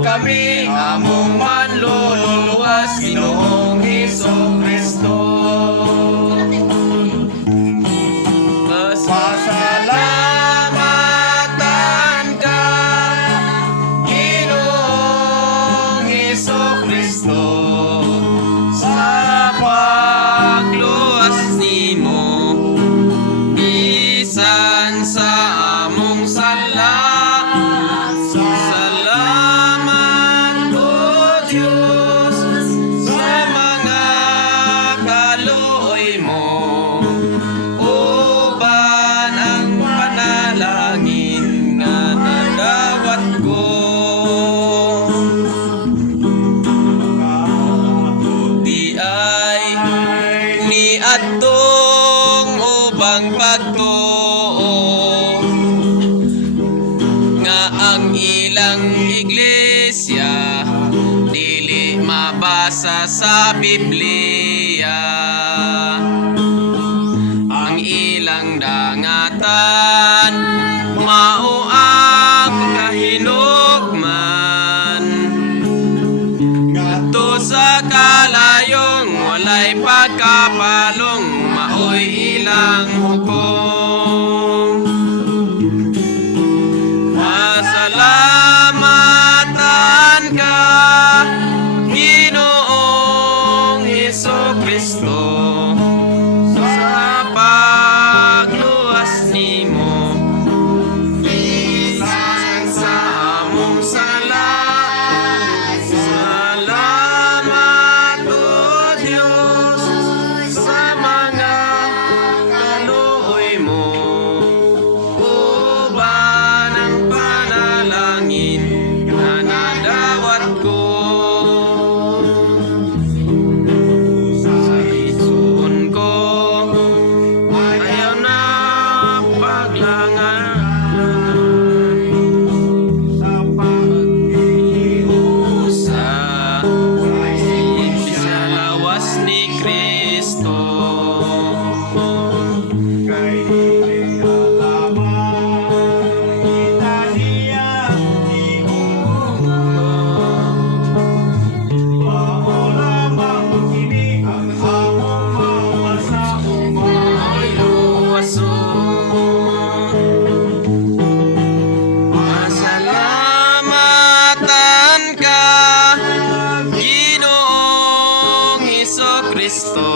kami among manluluwas, Ginoong Hesukristo. Pasalamatan ka, Ginoong Hesukristo, sa pagluwas nimo, bisan sa among sala. Diyos, sa mga kaluoy mo, uban ang panalangin nga nadawat ko. Di ay niadtong ubang pagtuo nga ang ilang iglesia dili mabasa sa Biblia. Ang ilang dangatan mao ang kahinugman, ngadto sa kalayong walay pagkapalong, maoy ilang hukom. Pasalamatan ka, Ginoong Hesukristo, sa pagluwas nimo, bisan sa among sala. Salamat o Diyos, sa mga kaluoy mo, uban ang panalangin nga nadawat ko. Pasalamatan ka, Ginoong Hesukristo,